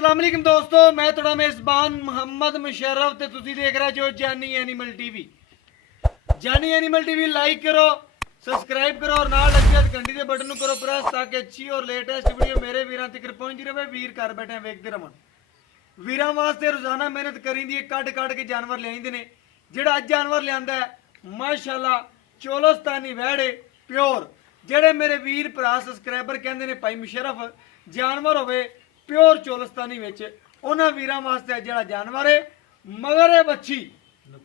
अस्सलाम वालेकुम दोस्तों, मैं थोड़ा मेज़बान मोहम्मद मुशर्रफ ते तुसी देख रहे जो जानी एनिमल टीवी। जानी एनिमल टीवी लाइक करो, सब्सक्राइब करो और नाल लगी घंटी के बटन करो प्रेस ताकि अच्छी और लेटेस्ट वीडियो मेरे वीरां तक पहुंचती रहे। वीर घर बैठे वेखते रहन। वीरां वास्ते रोजाना मेहनत करींदी है, कट कट के जानवर लियाइंदे ने। जेड़ा अज जानवर लियांदा है माशाअल्लाह चोलस्तानी वैड़े प्योर। जेड़े मेरे वीर भरा सब्सक्राइबर कहंदे ने भाई मुशर्रफ जानवर होवे प्योर चोलस्तानी विच, उन्हां वीरां वास्ते जेड़ा जानवर है मगर है बच्ची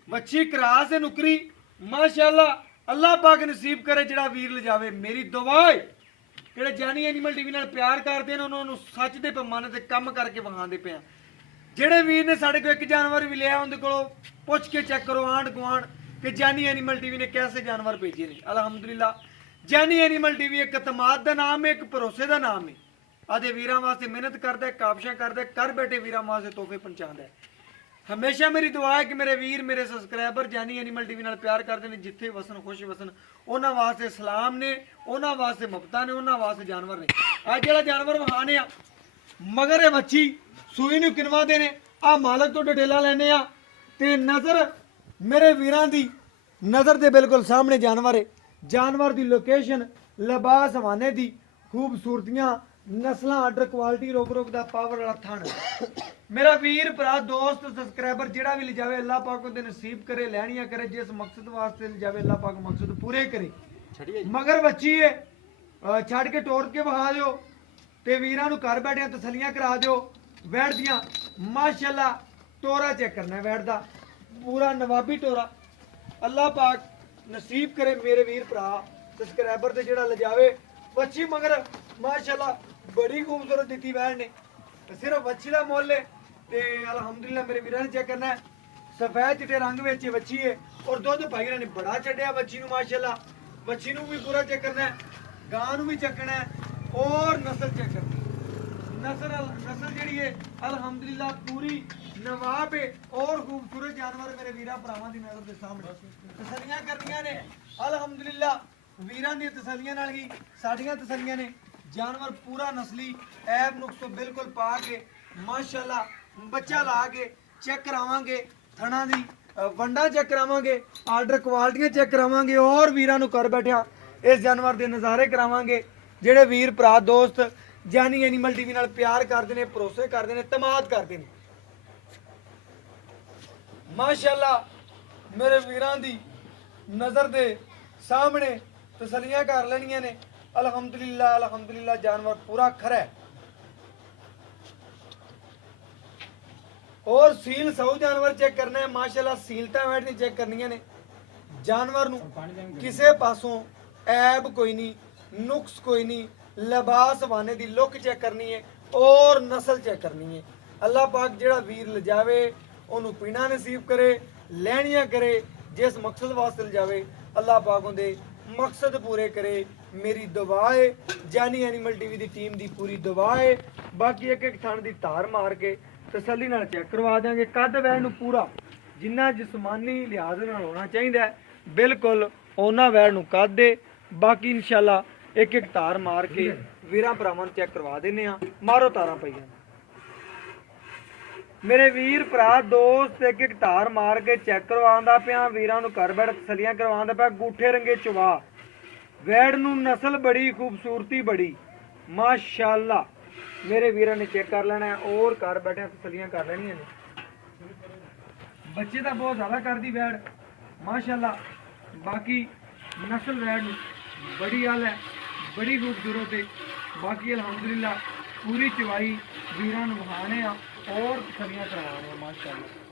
बच्ची क्रास है नुकरी। माशाअल्लाह अल्लाह पाक नसीब करे जेड़ा वीर ले जावे। मेरी दुआ है जेड़े जानी एनिमल टीवी नाल प्यार करते हैं उन्होंने सच दे पैमाने ते कम करके विखांदे पे। जेड़े वीर ने साढ़े को एक जानवर भी लिया उनके को पुछ के चेक करो आंढ गुआंढ कि जानी एनिमल टीवी ने कैसे जानवर भेजे ने। अल्हम्दुलिल्लाह जानी एनिमल टीवी एक एतमाद का नाम है, एक भरोसे का नाम है। आदे वीरां वास्ते मेहनत करता है, काबशा करता है, कर बैठे वीरां वास्ते तोहफे पहुंचाता है। हमेशा मेरी दुआ है कि मेरे वीर मेरे सब्सक्राइबर जानी एनिमल टीवी नाल प्यार करते हैं, जिथे वसन खुश वसन। उन्हां वास्ते सलाम ने, उन्हां वास्ते मुफ्तां ने, उन्हां वास्ते जानवर ने। अज जिहड़ा जानवर विखाने आ मगर है बच्ची सूई नूं किनवा देने आ मालक तो डिटेला लेने आ ते नजर मेरे वीरां दी नजर दे बिल्कुल सामने जानवर है। जानवर दी लोकेशन लिबास हवाने दी खूबसूरतियां नस्लां आर्डर क्वालिटी रोक रोक दा पावर वाला थन। मेरा वीर भरा दोस्त सब्सक्राइबर जेड़ा भी ले जावे अल्लाह पाक उहदे नसीब करे, लैनियां करे। जिस मकसद वास्ते ले जावे अल्लाह पाक मकसद पूरे करे। मगर बच्ची है छड़ के टोर के बहा दिओ ते वीरां नूं घर बैठे तसलियां करा दिओ। वैड़ दियां माशाअल्लाह टोरा चेक करना है, वैड़ दा पूरा नवाबी टोरा। अल्लाह पाक नसीब करे मेरे वीर भरा सब्सक्राइबर ते जेड़ा ले जावे बच्ची मगर माशाअल्लाह बड़ी खूबसूरत दी वैड़ ने। सिर्फ बच्ची का मुल है ते अल्हम्दुलिल्लाह मेरे वीरां ने चेक करना है। सफेद चिट्टे रंग में बच्ची है और दुध भाई ने बड़ा चढ़िया बच्ची नूं माशाअल्लाह। बच्ची नूं भी पूरा चेक करना है, गां नूं भी चेकना है और नस्ल चेक करनी है। नस्ल जी है अल्हम्दुलिल्लाह पूरी नवाब है और खूबसूरत जानवर मेरे वीरां भरावां दी नजर के सामने तसलियां करनियां ने। अल्हम्दुलिल्लाह वीरां दी तसलियां नाल ही साडियां तसलियां ने। जानवर पूरा नस्ली ऐब नुक्स तो बिल्कुल पा के माशाअल्लाह बच्चा ला के चेक करावांगे, थणा दी वंडा चेक करावांगे, आर्डर क्वालिटियां चेक करावांगे और वीरां नूं घर बैठिया इस जानवर दे नज़ारे करावांगे। जेड़े वीर भरा दोस्त जानी एनिमल टीवी नाल प्यार करते हैं, भरोसे करते हैं, तमाद करते हैं। माशाअल्लाह मेरे वीरां दी नज़र दे सामने तसलियां कर लेनियां ने। अल्हम्दुलिल्लाह अल्हम्दुलिल्लाह जानवर पूरा खरा है और सील सौ जानवर चेक करना है। माशाअल्लाह सीलता वैट नहीं चेक करनियां ने। जानवर नूं किसे पासों ऐब कोई नहीं, नुक्स कोई नहीं, लिबास वाने दी लुक चेक करनी है और नस्ल चेक करनी है। अल्लाह पाक जेड़ा वीर ले जावे ओनू पीना नसीब करे, लैनियां करे। जिस मकसद वास्ते ले जावे अल्लाह पाक उहदे मकसद पूरे करे। मेरी दुआ है जानी एनिमल टीवी की टीम की पूरी दुआ है। बाकी एक एक थण की धार मार के तसल्ली नाल चेक करवा देंगे। कद वैड़ नूं पूरा जिन्ना जिसमानी लिहाज नाल होना चाहिए बिल्कुल उन्ना वैड़ नूं कद दे। बाकी इंशाअल्लाह एक एक धार मार के वीरां भरावां चेक करवा देने आ। मारो तारां पईआं मेरे वीर भरा दोस्त एक एक धार मार के चेक करवांदा पिया। वीरां नूं घर बैठ तसल्लियां करवांदा पिया। गूठे रंगे चवा वैड़ नूं नस्ल बड़ी खूबसूरती बड़ी माशाअल्लाह मेरे वीरां ने चेक कर लेना है और घर बैठे तसल्लियां कर लेनियां ने। बच्चे तो बहुत ज़्यादा कर दी वैड़ माशाअल्लाह। बाकी नस्ल वैड़ बड़ी हाल है, बड़ी खूबसूरत है। बाकी अल्हम्दुलिल्लाह पूरी चवाई वीरां नूं विखाने आ और तसल्लियां करवाने आ माशाअल्लाह।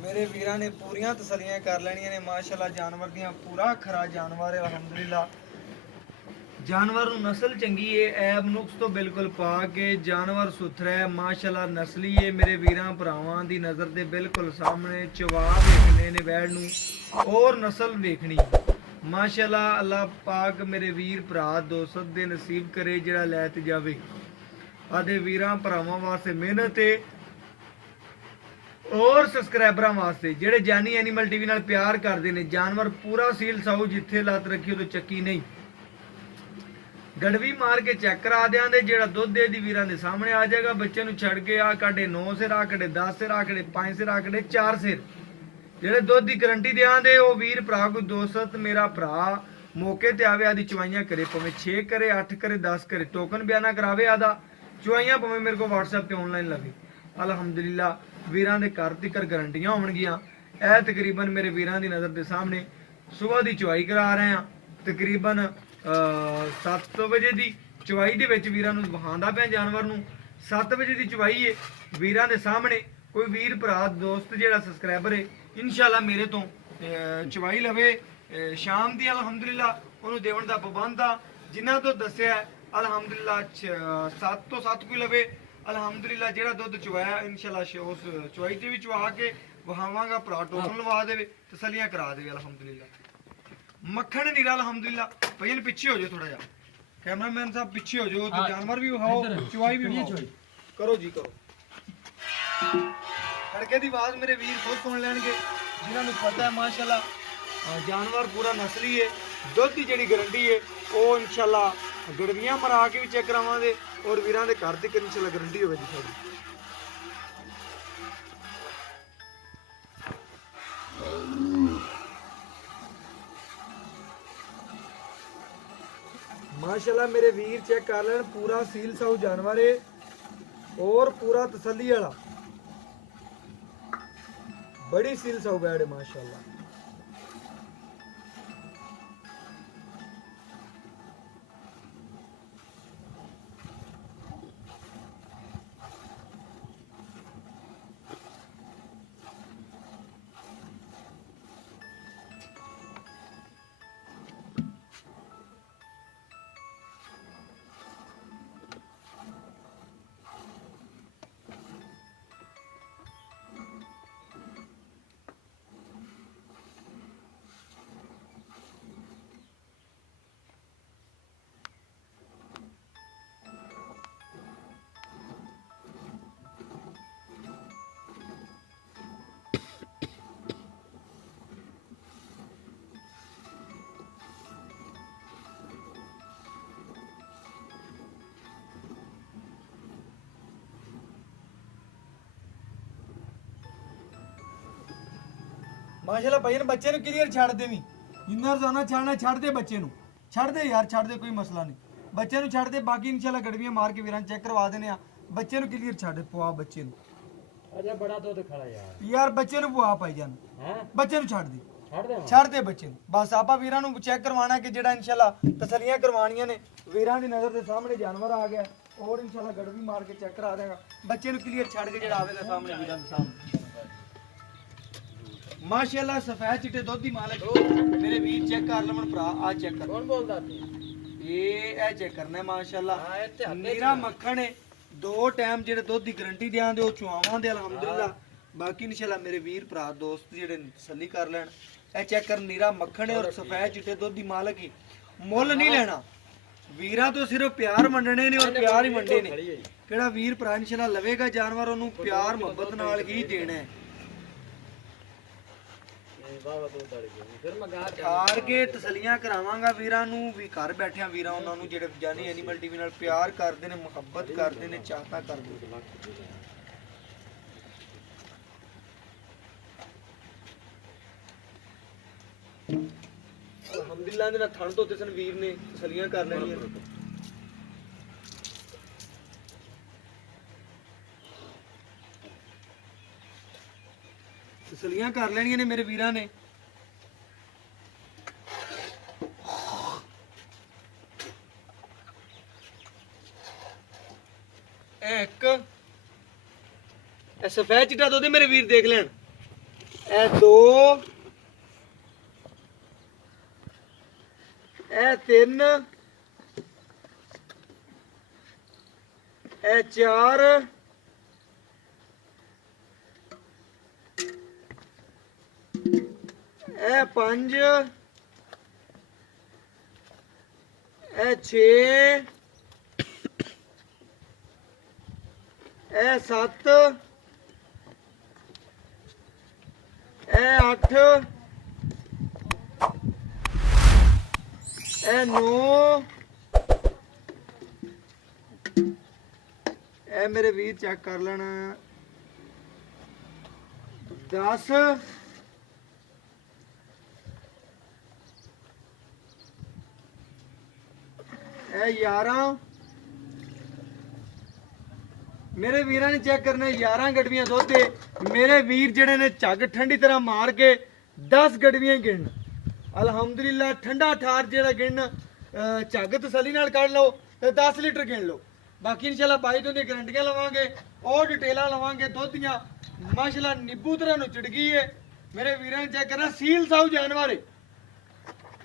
मेरे वीरां ने पूरियां तसलियां कर लेनियां ने माशाअल्लाह। जानवर दियां पूरा खरा जानवर है अल्हम्दुलिल्लाह। ਜਾਨਵਰ ਨੂੰ ਨਸਲ ਚੰਗੀ ਏ, ਐਬ ਨੁਕਸ ਤੋਂ ਬਿਲਕੁਲ ਪਾਕ ਏ, ਜਾਨਵਰ ਸੁਥਰਾ ਹੈ ਮਾਸ਼ਾਅੱਲਾ, ਨਸਲੀ ਏ। ਮੇਰੇ ਵੀਰਾਂ ਭਰਾਵਾਂ ਦੀ ਨਜ਼ਰ ਦੇ ਬਿਲਕੁਲ ਸਾਹਮਣੇ ਚਵਾ ਵੇਖਣੇ ਨੇ ਬੈੜ ਨੂੰ ਔਰ ਨਸਲ ਵੇਖਣੀ ਮਾਸ਼ਾਅੱਲਾ। ਅੱਲਾਹ ਪਾਕ ਮੇਰੇ ਵੀਰ ਭਰਾ ਦੋਸਤ ਦੇ ਨਸੀਬ ਕਰੇ ਜਿਹੜਾ ਲੈ ਤੇ ਜਾਵੇ। ਆਦੇ ਵੀਰਾਂ ਭਰਾਵਾਂ ਵਾਸਤੇ ਮਿਹਨਤ ਏ ਔਰ ਸਬਸਕ੍ਰਾਈਬਰਾਂ ਵਾਸਤੇ ਜਿਹੜੇ ਜਾਨੀ ਐਨੀਮਲ ਟੀਵੀ ਨਾਲ ਪਿਆਰ ਕਰਦੇ ਨੇ। ਜਾਨਵਰ ਪੂਰਾ ਸੀਲ ਸਾਊ, ਜਿੱਥੇ ਲੱਤ ਰੱਖੀ ਉਦੋਂ ਚੱਕੀ ਨਹੀਂ। ਗੜਵੀ ਮਾਰ ਕੇ ਚੈੱਕ ਕਰਾ ਦਿਆਂਦੇ, ਜਿਹੜਾ ਦੁੱਧ ਦੇ ਦੀ ਵੀਰਾਂ ਦੇ ਸਾਹਮਣੇ ਆ ਜਾਏਗਾ। ਬੱਚੇ ਨੂੰ ਛੱਡ ਕੇ ਆ ਕਾਡੇ 9 ਸਿਰ, ਆ ਕਾਡੇ 10 ਸਿਰ, ਆ ਕਾਡੇ 5 ਸਿਰ, ਆ ਕਾਡੇ 4 ਸਿਰ, ਜਿਹੜੇ ਦੁੱਧ ਦੀ ਗਰੰਟੀ ਦਿਆਂਦੇ। ਉਹ ਵੀਰ ਭਰਾ ਕੋਈ ਦੋਸਤ ਮੇਰਾ ਭਰਾ ਮੌਕੇ ਤੇ ਆਵੇ, ਆਦੀ ਚਵਾਈਆਂ ਕਰੇ, ਭਾਵੇਂ 6 ਕਰੇ, 8 ਕਰੇ, 10 ਕਰੇ, ਟੋਕਨ ਬਿਆਨਾ ਕਰਾਵੇ, ਆਦਾ ਚਵਾਈਆਂ ਭਾਵੇਂ ਮੇਰੇ ਕੋਲ WhatsApp ਤੇ ਆਨਲਾਈਨ ਲਵੇ। ਅਲਹਮਦੁਲਿਲਾ ਵੀਰਾਂ ਦੇ ਘਰ ਤੀਕਰ ਗਰੰਟੀਆਂ ਹੋਣਗੀਆਂ। ਇਹ ਤਕਰੀਬਨ ਮੇਰੇ ਵੀਰਾਂ ਦੀ ਨਜ਼ਰ ਦੇ ਸਾਹਮਣੇ ਸਵੇਰ ਦੀ ਚਵਾਈ ਕਰਾ ਰਹੇ ਆ, ਤਕਰੀਬਨ 7 ਵਜੇ ਦੀ ਚਵਾਈ ਦੇ ਵਿੱਚ ਵੀਰਾਂ ਨੂੰ ਵਹਾਉਂਦਾ ਪਿਆ ਜਾਨਵਰ ਨੂੰ। 7 ਵਜੇ ਦੀ ਚਵਾਈ ਏ ਵੀਰਾਂ ਦੇ ਸਾਹਮਣੇ। ਕੋਈ ਵੀਰ ਭਰਾ ਦੋਸਤ ਜਿਹੜਾ ਸਬਸਕ੍ਰਾਈਬਰ ਹੈ ਇਨਸ਼ਾਅੱਲਾ ਮੇਰੇ ਤੋਂ ਚਵਾਈ ਲਵੇ ਸ਼ਾਮ ਦੀ, ਅਲਹਮਦੁਲਿਲਾ ਉਹਨੂੰ ਦੇਵਣ ਦਾ ਪਾਬੰਦ ਆ। ਜਿਨ੍ਹਾਂ ਤੋਂ ਦੱਸਿਆ ਅਲਹਮਦੁਲਿਲਾ 7 ਤੋਂ 7 ਕੋਈ ਲਵੇ, ਅਲਹਮਦੁਲਿਲਾ ਜਿਹੜਾ ਦੁੱਧ ਚਵਾਇਆ ਇਨਸ਼ਾਅੱਲਾ ਉਸ ਚਵਾਈ ਤੇ ਵੀ ਚਵਾ ਕੇ ਵਹਾਵਾਂਗਾ। ਭਰਾ ਟੋਕਨ ਲਵਾ ਦੇਵੇ, ਤਸੱਲੀਆਂ ਕਰਾ ਦੇਵੇ। ਅਲਹਮਦੁਲਿਲਾ ਮੱਖਣ ਨੀਰਾ ਅਲਹਮਦੁਲਿਲਾ। ਭਈਆ ਪਿੱਛੇ ਹੋ ਜਾਓ ਥੋੜਾ ਜਿਹਾ, ਕੈਮਰਾਮੈਨ ਸਾਹਿਬ ਪਿੱਛੇ ਹੋ ਜਾਓ ਤੇ ਜਾਨਵਰ ਵੀ ਵਿਖਾਓ, ਚਵਾਈ ਵੀ ਵਿਖਾਓ। ਕਰੋ ਜੀ ਕਰੋ। ਖੜਕੇ ਦੀ ਆਵਾਜ਼ ਮੇਰੇ ਵੀਰ ਖੁਦ ਸੁਣ ਲੈਣਗੇ ਜਿਨ੍ਹਾਂ ਨੂੰ ਪਤਾ ਹੈ ਮਾਸ਼ਾਅੱਲਾ ਜਾਨਵਰ ਪੂਰਾ ਨਸਲੀ ਹੈ। ਦੁੱਧ ਦੀ ਜਿਹੜੀ ਗਰੰਟੀ ਹੈ ਉਹ ਇਨਸ਼ਾਅੱਲਾ ਗੜਵੀਆਂ ਮਰਾ ਕੇ ਵੀ ਚੈੱਕ ਕਰਾਵਾਂਗੇ ਔਰ ਵੀਰਾਂ ਦੇ ਘਰ ਤੇ ਇਨਸ਼ਾਅੱਲਾ ਗਰੰਟੀ ਹੋਵੇਗੀ ਸਾਡੀ। माशाल्लाह मेरे वीर चेक कर लें, पूरा सील साऊ जानवर है और पूरा तसल्ली वाला, बड़ी सील साऊ बैड है माशाल्लाह। माशाल्लाह भाई बच्चे ਨੂੰ ਕਲੀਅਰ ਛੱਡ ਦੇਵੀਂ, ਜਿੰਨਾ ਰੋਜ਼ਾਨਾ ਛੱਡਣਾ ਛੱਡ ਦੇ, ਬੱਚੇ ਨੂੰ ਛੱਡ ਦੇ ਯਾਰ, ਛੱਡ ਦੇ, ਕੋਈ ਮਸਲਾ ਨਹੀਂ, ਬੱਚੇ ਨੂੰ ਛੱਡ ਦੇ। ਬਾਕੀ ਇਨਸ਼ਾਅੱਲਾ ਗੜਵੀਆਂ ਮਾਰ ਕੇ ਵੀਰਾਂ ਚੈੱਕ ਕਰਵਾ ਦੇਣੇ ਆ। ਬੱਚੇ ਨੂੰ ਕਲੀਅਰ ਛੱਡ ਪਵਾ, ਬੱਚੇ ਨੂੰ ਅਜਾ ਬੜਾ ਦੁੱਧ ਖੜਾ ਯਾਰ ਬੱਚੇ ਨੂੰ ਪਵਾ ਪਾਈ ਜਾਨ, ਬੱਚੇ ਨੂੰ ਛੱਡ ਦੇ, ਛੱਡ ਦੇ ਬੱਚੇ ਨੂੰ। ਬਸ ਆਪਾਂ ਵੀਰਾਂ ਨੂੰ ਚੈੱਕ ਕਰਵਾਉਣਾ ਕਿ ਜਿਹੜਾ ਇਨਸ਼ਾਅੱਲਾ ਤਸੱਲੀਆਂ ਕਰਵਾਉਣੀਆਂ ਨੇ। ਵੀਰਾਂ ਦੀ ਨਜ਼ਰ ਦੇ ਸਾਹਮਣੇ ਜਾਨਵਰ ਆ ਗਿਆ ਔਰ ਇਨਸ਼ਾਅੱਲਾ ਗੜਵੀ ਮਾਰ ਕੇ ਚੈੱਕ ਕਰਾ ਦੇਗਾ। ਬੱਚੇ ਨੂੰ ਕਲੀਅਰ ਛੱਡ ਕੇ ਜਿਹੜਾ ਆਵੇਗਾ ਸਾਹਮਣੇ ਵੀਰਾਂ ਦੇ ਸਾਹਮਣੇ माशाल्लाह सफेद चिट्टे दुध दी मालिक मेरे वीर चेक कर लमन भरा। आ चेक कर, कौन बोलदा ये चेक करना है माशाल्लाह। नीरा मक्खन है, 2 टाइम जेडे दुध दी गारंटी देआंदे ओ चुआवां दे अल्हम्दुलिल्लाह। बाकी इंशाल्लाह मेरे वीर भरा दोस्त जेडे तसल्ली कर लैन। ए चेक कर, नीरा मक्खन है और सफेद चिट्टे दुध दी मालिक ही, मुल नहीं लेना। वीरां तो सिर्फ प्यार मंडने ने और प्यार ही मंडे ने। केड़ा वीर भरा इंशाल्लाह लवेगा जानवर ओनू प्यार मोहब्बत नाल ही देना है। ਖਾਰ ਕੇ ਤਸਲੀਆਂ ਕਰਾਵਾਂਗਾ ਵੀਰਾਂ ਨੂੰ ਵੀ, ਘਰ ਬੈਠਿਆਂ ਵੀਰਾਂ ਉਹਨਾਂ ਨੂੰ ਜਿਹੜੇ ਜਾਨੀ ਐਨੀਮਲ ਟੀਵੀ ਨਾਲ ਪਿਆਰ ਕਰਦੇ ਨੇ, ਮੁਹੱਬਤ ਕਰਦੇ ਨੇ, ਚਾਹਤਾ ਕਰਦੇ ਨੇ। ਅਲਹਮਦੁਲਿल्लाह ਦੇ ਨਾਲ ਥਣ ਤੋਂ ਤਸਨ ਵੀਰ ਨੇ ਤਸਲੀਆਂ ਕਰ ਲੈਣੀਆਂ ਨੇ। ਤਸਲੀਆਂ ਕਰ ਲੈਣੀਆਂ ਨੇ ਮੇਰੇ ਵੀਰਾਂ ਨੇ। ਇੱਕ ਇਹ ਸਫੈਦ ਚਿੱਟਾ ਦੁੱਧ ਮੇਰੇ ਵੀਰ ਦੇਖ ਲੈਣ। ਇਹ 2, ਇਹ 3, ਇਹ 4 ਇਹ 5 ਇਹ 6 ਇਹ 7 ਇਹ 8 ਇਹ 9 ਇਹ ਮੇਰੇ ਵੀਰ ਚੈੱਕ ਕਰ ਲੈਣਾ 10 ਇਹ 11 ਮੇਰੇ ਵੀਰਾਂ ਨੇ ਚੈੱਕ ਕਰਨਾ 11 ਗੜਵੀਆਂ ਦੁੱਧ ਦੇ ਮੇਰੇ ਵੀਰ ਜਿਹੜੇ ਨੇ ਝੱਗ ਠੰਡੀ ਤਰ੍ਹਾਂ ਮਾਰ ਕੇ 10 ਗੜਵੀਆਂ ਹੀ ਗਿਣ ਅਲਹਮਦੁਲਿਲਾ ਠੰਡਾ ਠਾਰ ਜਿਹੜਾ ਗਿਣ ਝੱਗ ਤਸੱਲੀ ਨਾਲ ਕੱਢ ਲਓ ਤੇ 10 ਲੀਟਰ ਗਿਣ ਲਓ ਬਾਕੀ ਇਨਸ਼ਾਅੱਲਾ ਬਾਈ ਤੋਂ ਦੀਆਂ ਗਰੰਟੀਆਂ ਲਵਾਂਗੇ ਔਰ ਡਿਟੇਲਾਂ ਲਵਾਂਗੇ ਦੁੱਧ ਦੀਆਂ ਮਾਸ਼ਾਅੱਲਾ ਨਿੱਬੂ ਤਰ੍ਹਾਂ ਨੂੰ ਚੜ ਗਈ ਏ ਮੇਰੇ ਵੀਰਾਂ ਨੇ ਚੈੱਕ ਕਰਨਾ ਸੀਲ ਸਾਊ ਜਾਨਵਰ ਏ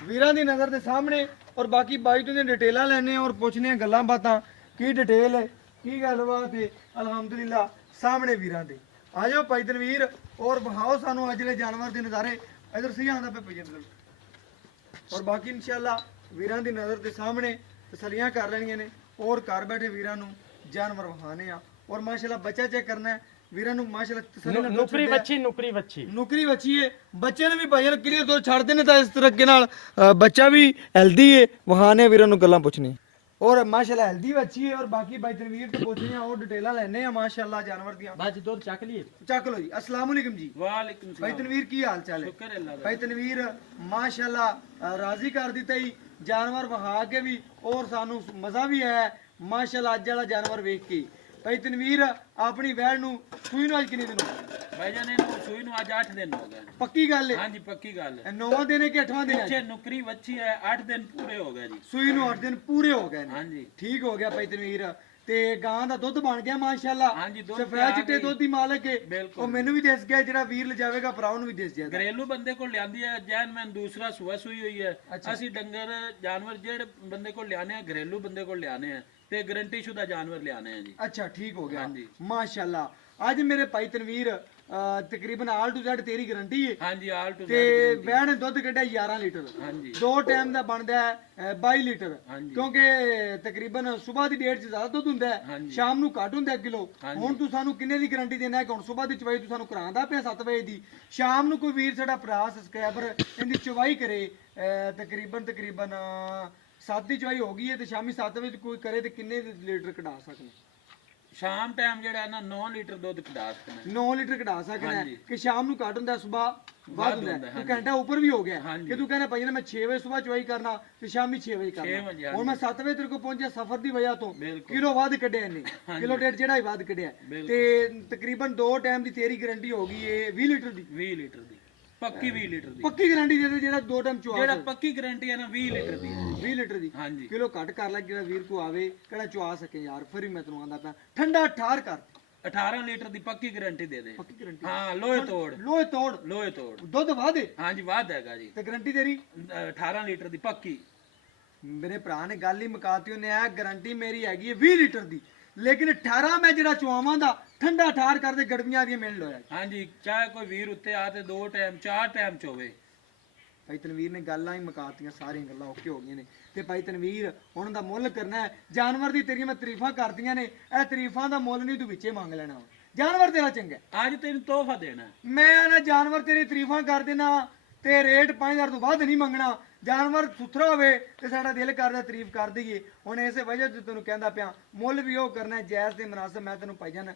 ਵੀਰਾਂ ਦੀ ਨਜ਼ਰ ਦੇ ਸਾਹਮਣੇ ਔਰ ਬਾਕੀ ਬਾਈ ਤੋਂ ਦੀਆਂ ਡਿਟੇਲਾਂ ਲੈਣੇ ਔਰ ਪੁੱਛਣੇ ਆ ਗੱਲਾਂ ਬਾਤਾਂ ਕੀ ਡਿਟੇਲ ਹੈ ਕੀ ਗੱਲਬਾਤ ਹੈ ਅਲਹਮਦੁਲਿਲਾ ਸਾਹਮਣੇ ਵੀਰਾਂ ਦੇ ਆ ਜਾਓ ਭਾਈ ਤਨਵੀਰ ਔਰ ਵਿਖਾਓ ਸਾਨੂੰ ਅੱਜ ਦੇ ਜਾਨਵਰ ਦੇ ਨਜ਼ਾਰੇ ਇਧਰ ਸਹੀ ਆਉਂਦਾ ਪਿਆ ਭਜਨ ਔਰ ਬਾਕੀ ਇਨਸ਼ਾਅੱਲਾ ਵੀਰਾਂ ਦੀ ਨਜ਼ਰ ਦੇ ਸਾਹਮਣੇ ਤਸੱਲੀਆਂ ਕਰ ਲੈਣੀਆਂ ਨੇ ਔਰ ਘਰ ਬੈਠੇ ਵੀਰਾਂ ਨੂੰ ਜਾਨਵਰ ਵਿਖਾਣੇ ਆ ਔਰ ਮਾਸ਼ਾਅੱਲਾ ਬੱਚਾ ਚੈੱਕ ਕਰਨਾ ਹੈ ਵੀਰਾਂ ਨੂੰ ਮਾਸ਼ਾਅੱਲਾ ਤਸੱਲੀ ਨਾਲ ਨੁਕਰੀ ਵੱਛੀ ਨੁਕਰੀ ਵੱਛੀ ਹੈ ਬੱਚੇ ਨੂੰ ਵੀ ਭਾਈਆਂ ਕਲੀਅਰ ਦੋ ਛੱਡਦੇ ਨੇ ਤਾਂ ਇਸ ਤਰੀਕੇ ਨਾਲ ਬੱਚਾ ਵੀ ਹੈਲਦੀ ਹੈ ਵਿਖਾਣੇ ਵੀਰਾਂ ਨੂੰ ਗੱਲਾਂ ਪੁੱਛਣੀ ਔਰ ਮਾਸ਼ਾਅੱਲਾ ਹੈਲਦੀ ਵੱਛੀ ਹੈ ਔਰ ਬਾਕੀ ਭਾਈ ਤਨਵੀਰ ਤੋਂ ਪੁੱਛਦੇ ਆ ਔਰ ਡਿਟੇਲਾਂ ਲੈਣੇ ਆ ਮਾਸ਼ਾਅੱਲਾ ਜਾਨਵਰ ਦੀਆਂ ਬਾਜ ਦੁੱਧ ਚੱਕ ਲਈਏ ਚੱਕ ਲਓ ਜੀ अस्सलाम वालेकुम जी वालेकुम भाई सलाम तनवीर की हाल चाल है शुक्र अल्लाह दा भाई तनवीर माशाल्लाह राजी कर ਦਿੱਤਾ ਹੀ ਜਾਨਵਰ ਵਹਾ ਕੇ ਵੀ ਔਰ ਸਾਨੂੰ ਮਜ਼ਾ ਵੀ ਆਇਆ ਮਾਸ਼ਾਅੱਲਾ ਅੱਜ ਵਾਲਾ ਜਾਨਵਰ ਵੇਖ ਕੇ ਭਾਈ ਤਨਵੀਰ ਆਪਣੀ ਵੈੜ ਨੂੰ ਸੂਈ ਨੂੰ ਅੱਜ ਕਿੰਨੇ ਦਿਨ ਹੋ ਗਏ भाईजान ने सुई नु आज 8 दिन हो गए ਪੱਕੀ ਗੱਲ ਹੈ हां जी पक्की गल है 9ਵਾਂ ਦਿਨ ਹੈ ਕਿ 8ਵਾਂ ਦਿਨ पीछे ਹੈ नुकरी बच्ची है 8 दिन पूरे हो गए जी ਸੂਈ ਨੂੰ 8 ਦਿਨ ਪੂਰੇ ਹੋ ਗਏ ਨੇ हां जी ਠੀਕ ਹੋ ਗਿਆ ਭਾਈ ਤਨਵੀਰ ਤੇ ਗਾਂ ਦਾ ਦੁੱਧ ਬਣ ਗਿਆ ਮਾਸ਼ਾਅੱਲਾ ਹਾਂਜੀ, ਦੁੱਧ ਸਫੈਦ ਆ ਚਿੱਟੇ ਗਈ। ਦੁੱਧ ਦੀ ਮਾਲਕ ਹੈ ਬਿਲਕੁਲ। ਉਹ ਮੈਨੂੰ ਵੀ ਦਿਸ ਗਿਆ ਜਿਹੜਾ ਵੀਰ ਲਿਜਾਵੇਗਾ ਭਰਾਵਾਂ ਨੂੰ ਵੀ ਦਿਸ ਜਾਏਗਾ घरेलू बंदे को लियांदी है जैन मैन दूसरा सुबह सुई हुई है अच्छा। असि डंगर जानवर जेड़े बंदे को लियाने हैं घरेलू बंदे को लियाने हैं ते गारंटी शुदा जानवर लियाने हैं जी ਅੱਛਾ ਠੀਕ ਹੋ ਗਿਆ ਹਾਂਜੀ। ਮਾਸ਼ਾਅੱਲਾ ਅੱਜ ਮੇਰੇ ਭਾਈ ਤਨਵੀਰ ਤਕਰੀਬਨ ਆਲ ਟੂ ਜ਼ੈਡ ਤੇਰੀ ਗਾਰੰਟੀ ਹੈ हां जी आल टू ਤੇ ਵੈਣ ਨੇ ਦੁੱਧ ਕੱਢਿਆ 11 ਲੀਟਰ हां जी ਦੋ ਟਾਈਮ ਦਾ ਬਣਦਾ ਹੈ 22 ਲੀਟਰ ਹਾਂਜੀ। ਕਿਉਂਕਿ ਤਕਰੀਬਨ ਸਵੇਰ ਦੀ ਡੇਟ 'ਚ ਜ਼ਿਆਦਾ ਦੁੱਧ ਹੁੰਦਾ ਹੈ ਹਾਂਜੀ। ਸ਼ਾਮ ਨੂੰ ਘੱਟ ਹੁੰਦਾ 1 ਕਿਲੋ ਹਾਂਜੀ। ਹੁਣ ਤੂੰ ਸਾਨੂੰ ਕਿੰਨੇ ਦੀ ਗਾਰੰਟੀ ਦੇਣਾ ਹੈ ਕਿ ਹੁਣ ਸਵੇਰ ਦੀ ਚਵਾਈ ਤੂੰ ਸਾਨੂੰ ਕਰਾਉਂਦਾ ਪਿਆ 7 ਵਜੇ ਦੀ ਸ਼ਾਮ ਨੂੰ ਕੋਈ ਵੀਰ ਸਾਡਾ ਭਰਾ ਸਬਸਕ੍ਰਾਈਬਰ ਇਹਦੀ ਚਵਾਈ ਕਰੇ ਤਕਰੀਬਨ 7 ਦੀ ਚਵਾਈ ਹੋ ਗਈ ਹੈ ਤੇ ਸ਼ਾਮੀ 7 ਵਜੇ ਕੋਈ ਕਰੇ ਤੇ ਕਿੰਨੇ ਲੀਟਰ ਕਢਾ ਸਕਨੇ शाम टाइम जेड़ा है ना 9 लीटर दूध कढा सकते हैं 9 ਲੀਟਰ ਕਢਾ ਸਕਣਾ ਹੈ ਹਾਂਜੀ। ਕਿ ਸ਼ਾਮ ਨੂੰ ਘੱਟ ਹੁੰਦਾ ਸਵੇਰ ਵੱਧ ਹੁੰਦਾ ਹੁੰਦਾ, ਹੈ ਹਾਂਜੀ। ਘੰਟਾ ਉੱਪਰ ਵੀ ਹੋ ਗਿਆ ਹਾਂਜੀ। ਕਿ ਤੂੰ ਕਹਿੰਦਾ ਭਾਈ ਨਾ ਮੈਂ 6 ਵਜੇ ਸਵੇਰ ਚਵਾਈ ਕਰਨਾ ਤੇ ਸ਼ਾਮੀ 6 ਵਜੇ 6 ਕਰਨਾ ਵਜੇ, ਹੁਣ ਮੈਂ 7 ਵਜੇ ਤੇਰੇ ਕੋਲ ਪਹੁੰਚਿਆ ਸਫ਼ਰ ਦੀ ਵਜ੍ਹਾ ਤੋਂ ਬਿਲਕੁਲ। ਕਿਲੋ ਵੱਧ ਕੱਢਿਆ ਇਹਨੇ ਹਾਂਜੀ। ਕਿਲੋ ਡੇਢ ਜਿਹੜਾ ਹੀ ਵੱਧ ਕੱਢਿਆ ਬਿਲਕੁਲ। ਤੇ ਤਕਰੀਬਨ 2 ਟਾਈਮ ਦੀ ਤੇਰੀ ਗਾਰੰਟੀ ਹੋ ਗਈ ਏ 20 ਲੀਟਰ ਦੀ 20 लीटर दी पक्की 20 लीटर दी ਪੱਕੀ ਗਾਰੰਟੀ ਦੇ ਦੇ ਜਿਹੜਾ 2 ਟਾਈਮ ਚਵਾ जेड़ा पक्की गारंटी है ना 20 लीटर दी है 20 ਲੀਟਰ ਦੀ हां जी ਕਿਲੋ ਘੱਟ ਕਰ ਲੈ ਜਿਹੜਾ ਵੀਰ ਕੋ ਆਵੇ ਕਿਹੜਾ ਚਵਾ ਸਕੇ ਯਾਰ ਫਿਰ ਵੀ ਮੈਂ ਤੈਨੂੰ ਆਂਦਾ ਪਿਆ ਠੰਡਾ ਠਾਰ ਕਰ 18 लीटर दी पक्की गारंटी दे दे ਪੱਕੀ ਗਾਰੰਟੀ हां लोहे तोड़ ਲੋਹੇ ਤੋੜ लोहे तोड़ ਦੁੱਧ ਵਾਦੇ हां जी वाद हैगा जी ਤੇ ਗਾਰੰਟੀ ਤੇਰੀ 18 लीटर दी पक्की ਮੇਰੇ ਭਰਾ ਨੇ ਗੱਲ ਹੀ ਮੁਕਾਤੀ ਉਹਨੇ ਆ ਗਾਰੰਟੀ ਮੇਰੀ ਹੈਗੀ ਹੈ 20 ਲੀਟਰ ਦੀ ਲੇਕਿਨ 18 ਮੈਂ ਜਿਹੜਾ ਚੁਆਵਾਂ ਦਾ ਠੰਡਾ ਠਾਰ ਕਰਦੇ ਗੜਵੀਆਂ ਦੀਆਂ ਮਿਲ ਲੋਇਆ हां जी चाहे कोई वीर उत्ते आ ते 2 टाइम 4 टाइम चोवे ਭਾਈ ਤਨਵੀਰ ਨੇ ਗੱਲਾਂ ਹੀ ਮੁਕਾਤੀਆਂ ਸਾਰੀਆਂ ਗੱਲਾਂ ਓਕੇ ਹੋ ਗਈਆਂ ਨੇ ਤੇ ਭਾਈ ਤਨਵੀਰ ਉਹਨਾਂ ਦਾ ਮੁੱਲ ਕਰਨਾ ਹੈ ਜਾਨਵਰ ਦੀ ਤੇਰੀਆਂ ਮੈਂ ਤਾਰੀਫਾਂ ਕਰਦੀਆਂ ਨੇ ਇਹ ਤਾਰੀਫਾਂ ਦਾ ਮੁੱਲ ਨਹੀਂ ਤੂੰ ਵਿੱਚੇ ਮੰਗ ਲੈਣਾ ਜਾਨਵਰ ਤੇਰਾ ਚੰਗਾ ਹੈ। आज तेन तोहफा देना है ਮੈਂ ਨਾ ਜਾਨਵਰ ਤੇਰੀ ਤਾਰੀਫਾਂ ਕਰ ਦੇਣਾ ਤੇ ਰੇਟ 5000 ਤੋਂ ਵੱਧ ਨਹੀਂ ਮੰਗਣਾ ਜਾਨਵਰ ਸੁਥਰਾ ਹੋਵੇ ਤੇ ਸਾਡਾ ਦਿਲ ਕਰਦਾ ਤਾਰੀਫ ਕਰ ਦਈਏ ਹੁਣ ਇਸੇ ਵਜ੍ਹਾ ਤੋਂ ਤੈਨੂੰ ਕਹਿੰਦਾ ਪਿਆ ਮੁੱਲ ਵੀ ਉਹ ਕਰਨਾ ਹੈ ਜਾਇਜ਼ ਤੇ ਮੁਨਾਸਬ ਮੈਂ ਤੈਨੂੰ ਭਾਈਜਾਨ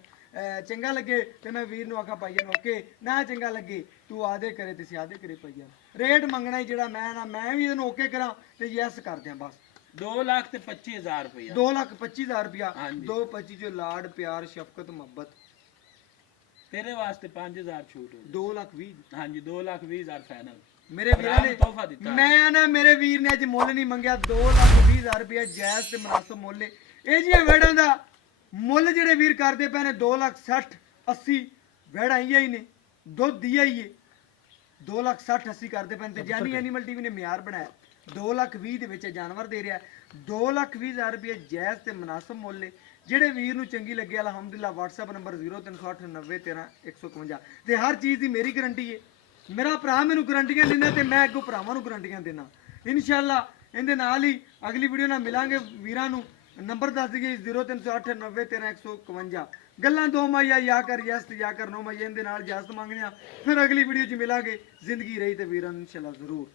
ਚੰਗਾ ਲੱਗੇ ਤੇ ਮੈਂ ਵੀਰ ਨੂੰ ਆਖਾਂ ਭਾਈਜਾਨ ਓਕੇ ਨਾ ਚੰਗਾ ਲੱਗੇ ਤੂੰ ਆਦੇ ਕਰੇ ਤੇ ਸਿਆਦੇ ਕਰੇ ਭਾਈਜਾਨ ਰੇਟ ਮੰਗਣਾ ਹੀ ਜਿਹੜਾ ਮੈਂ ਵੀ ਇਹਨੂੰ ਓਕੇ ਕਰਾਂ ਤੇ ਯੈਸ ਕਰ ਦਿਆਂ ਬਸ 2,25,000 रुपया 2,25,000 ਰੁਪਇਆ ਹਾਂਜੀ। 2,25 ਜੋ ਲਾਡ ਪਿਆਰ ਸ਼ਫਕਤ ਮੁਹੱਬਤ तेरे वास्ते 5,000 छूट हो 2,20,000 हां जी 2,20,000 फाइनल ਮੇਰੇ ਵੀਰਾਂ ਨੇ ਤੋਹਫਾ ਦਿੱਤਾ ਮੈਂ ਨਾ ਮੇਰੇ ਵੀਰ ਨੇ ਅੱਜ ਮੁੱਲ ਨਹੀਂ ਮੰਗਿਆ 2,20,000 ਰੁਪਇਆ ਜਾਇਜ਼ ਤੇ ਮੁਨਾਸਬ ਮੁੱਲ ਏ। ਇਹ ਜੀਆਂ ਵੈੜਾਂ ਦਾ ਮੁੱਲ ਜਿਹੜੇ ਵੀਰ ਕਰਦੇ ਪਏ ਨੇ 2,60,000 80 ਵੈੜਾਂ ਹੀ ਨੇ ਦੁੱਧ ਦਿਆ ਹੀ ਏ 2,60,000 80 ਕਰਦੇ ਪਏ ਨੇ ਤੇ ਜਾਨੀ ਐਨੀਮਲ ਟੀਵੀ ਨੇ ਮਿਆਰ ਬਣਾਇਆ 2,20,000 ਦੇ ਵਿੱਚ ਇਹ ਜਾਨਵਰ ਦੇ ਰਿਹਾ 2,20,000 ਰੁਪਇਆ ਜਾਇਜ਼ ਤੇ ਮੁਨਾਸਬ ਮੁੱਲ ਏ। ਜਿਹੜੇ ਵੀਰ ਨੂੰ ਚੰਗੀ ਲੱਗੇ ਅਲਹਮਦੁਲਿਲਾ WhatsApp ਨੰਬਰ 038901351 ਤੇ ਹਰ ਚੀਜ਼ ਦੀ ਮੇਰੀ ਗਾਰੰਟੀ ਹੈ। ਮੇਰਾ ਭਰਾ ਮੈਨੂੰ ਗਾਰੰਟੀਆਂ ਦਿੰਦਾ ਤੇ ਮੈਂ ਅੱਗੋਂ ਭਰਾਵਾਂ ਨੂੰ ਗਾਰੰਟੀਆਂ ਦੇਣਾ ਇਨਸ਼ਾਅੱਲਾ। ਇਹਦੇ ਨਾਲ ਹੀ ਅਗਲੀ ਵੀਡੀਓ ਨਾਲ ਮਿਲਾਂਗੇ। ਵੀਰਾਂ ਨੂੰ ਨੰਬਰ ਦੱਸ ਦਈਏ 038901351। ਗੱਲਾਂ ਦੋ ਮਾਈਆ ਯਾ ਕਰ ਯਸ ਤੇ ਯਾ ਕਰ ਨੋ ਮਾਈਆ ਇਹਦੇ ਨਾਲ ਇਜਾਜ਼ਤ ਮੰਗਦੇ ਆ। ਫਿਰ ਅਗਲੀ ਵੀਡੀਓ 'ਚ ਮਿਲਾਂਗੇ। ਜ਼ਿੰਦਗੀ ਰਹੀ ਤੇ ਵੀਰਾਂ ਨੂੰ ਇਨਸ਼ਾਅੱਲਾ ਜ਼ਰੂਰ।